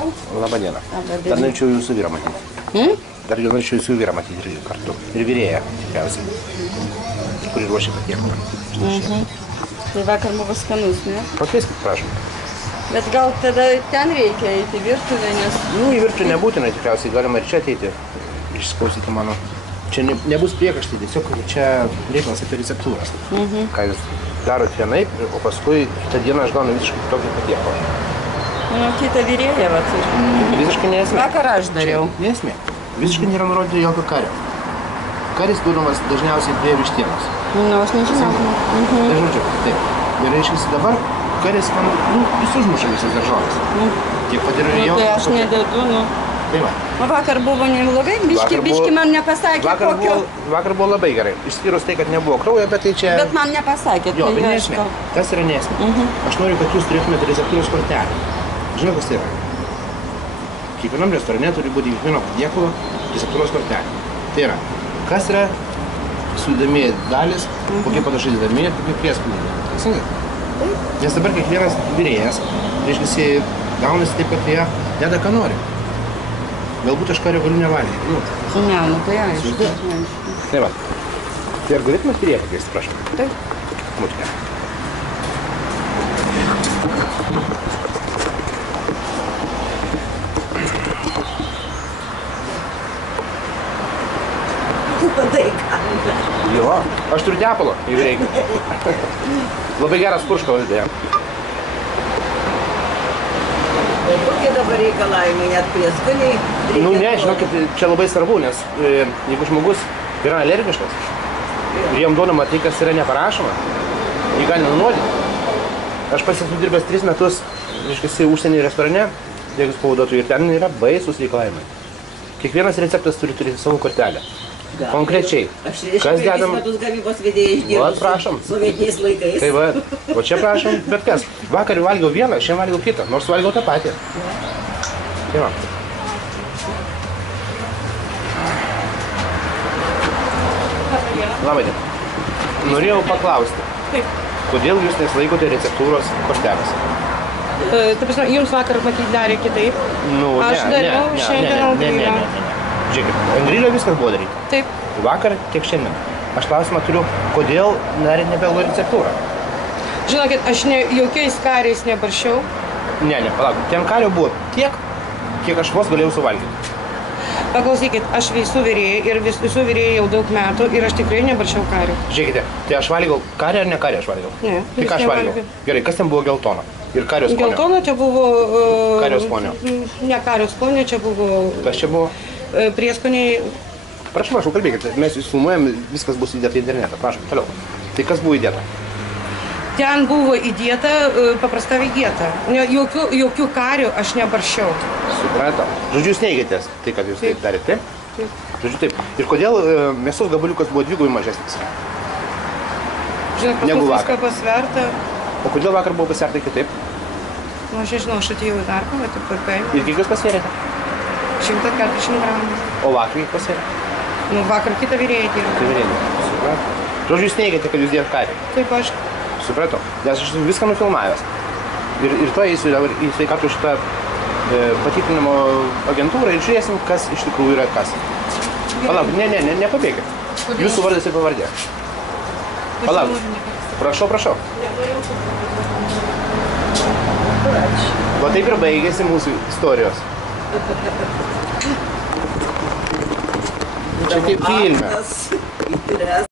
tau. Labą dieną. Labą dieną. Dar norėčiau jūsų vyrą matyti. Dar norėčiau jūsų vyrą matyti irgi kartu. Ir vyrėją, tikriausiai. Kuri ruošia patiekalą. Tai vakar buvo skanus, ne? Pakvieskit, prašom. Bet gal tada ten reikia eiti į virtuvę, nes... Nu, į virtuvę nebūtina, tikriausiai galima ir čia ateiti. Išklausyti mano. Čia nebus priekaištai, tiesiog čia reikalas apie receptūras. Ką jūs darot vienaip, o paskui kitą dieną aš gaunu visiškai tokį patiekalą. Nu, kita vyrėja, vat. Visiškai nesmė. Vakar aš dariau. Nesmė. Visiškai nėra nurodyti jokio kario. Karis duodamas dažniausiai prie vištienos. Nu, aš nežinau. Tai žodžiu, taip. Ir reiškia, dabar karis man, jis užmuša visas daržovės. Tiek pat ir jau... Tai aš nededu, nu. Tai va. O vakar buvo neblogai, biški man nepasakė kokio... Vakar buvo labai gerai. Išskyrus tai, kad nebuvo kraujo, bet tai čia... Bet man nepasakė, jo, tai nesmė. Tas yra nesmė. Aš noriu, kad jūs turėtumėte receptūros kortelę. Žinau, kas tai yra? Kiekvienam restorane turi būti kiekvieno patiekalo receptūros kortelė. Tai yra, kas yra sudėdamieji dalis, kokie padažai dedami ir kokie prieskoniai. Teisingai? Nes dabar kiekvienas virėjas, reiškia, gaunasi taip, kad jie deda, ką nori. Galbūt aš kario galiu nevalgyti. Ne, nu tai aišku. Tai va. Tai ar galėtumėt virėją pakviesti, prašom? Taip. Būtkite. Jo, aš turiu tepalo, jeigu reikia. Labai geras purškalas, beje. O kokie dabar reikalavimai, net prieskoniai? Nu ne, žinokit, čia labai svarbu, nes jeigu žmogus yra alergiškas ir jam duodama tai, kas yra neparašoma, jį gali nunuodyti. Aš pats esu dirbęs 3 metus, reiškia, užsienį restorane, dėgus pavaduotojų, ir ten yra baisus reikalavimai. Kiekvienas receptas turi turėti savo kortelę. Konkrečiai. Aš 65 metus gamybos vedėjai išdirbau sovietiniais laikais. Tai va, o čia prašom, bet kas. Vakar valgiau vieną, šiandien valgiau kitą, nors valgiau tą patį. Tai va. Labai diena. Norėjau paklausti, kodėl jūs nesilaikote receptūros kortelės? Ta prasme, jums vakar matyt darė kitaip. Nu, aš dariau šiandien ant grilio. Žiūrėkit, ant grilio viskas buvo daryti. Taip. Vakar, tiek šiandien. Aš klausimą turiu, kodėl darėt nebelgo receptūrą? Žinokit, aš jokiais kariais nebaršiau. Ne, palauk, ten kario buvo tiek, kiek aš vos galėjau suvalgyti. Paklausykit, aš visų virėjai ir visų virėjai jau daug metų ir aš tikrai nebaršiau karių. Žiūrėkite, tai aš valgiau karį ar ne karį aš valgiau? Ne. Tai ką aš valgiau? Gerai, kas ten buvo geltono? Ir kario skonio? Geltono čia buvo... Kario skonio? Ne kario skonio, čia buvo... Kas čia buvo? Prieskoniai... Prašau, kalbėkite, mes jūs filmuojam, viskas bus įdėta į internetą. Prašom, toliau. Tai kas buvo įdėta? Ten buvo įdėta paprasta vegeta. Jokių karių aš nebaršiau. Supratau. Žodžiu, jūs neigėtės tai, kad jūs taip darėte, taip? Taip. Žodžiu, taip. Ir kodėl mėsos gabaliukas buvo dvigubai mažesnis? Žinot, pas mus viską pasverta. O kodėl vakar buvo pasverta kitaip? Nu, aš nežinau, aš atėjau į darbą, bet taip paėmiau. Ir kiek jūs pasvėrėte? 140 gramų. O vakar kiek pasvėrėte? Nu, vakar kitą virėją dirbo. Tai virėja. Supratau. Žodžiu, jūs neigėte, kad jūs dėt karį? Taip, aš. Supratau. Nes aš viską nufilmavęs. Ir to eisiu dabar į sveikatos šitą patikrinimo agentūrą ir žiūrėsim, kas iš tikrųjų yra kas. Palauk, nepabėgit. Jūsų vardas ir pavardė. Palauk. Prašau. Va taip ir baigėsi mūsų istorijos. Čia kaip filme.